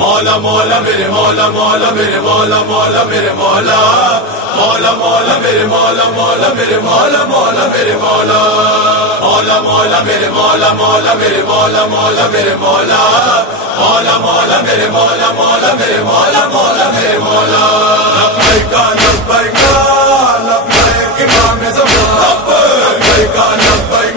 مولا مولا میرے مولا مولا میرے مولا مولا میرے مولا مولا مولا میرے مولا مولا میرے مولا مولا میرے مولا مولا مولا میرے مولا مولا میرے مولا مولا میرے مولا مولا مولا میرے مولا مولا میرے مولا مولا میرے مولا لبیک لبیک لبیک امام زمان لبیک لبیک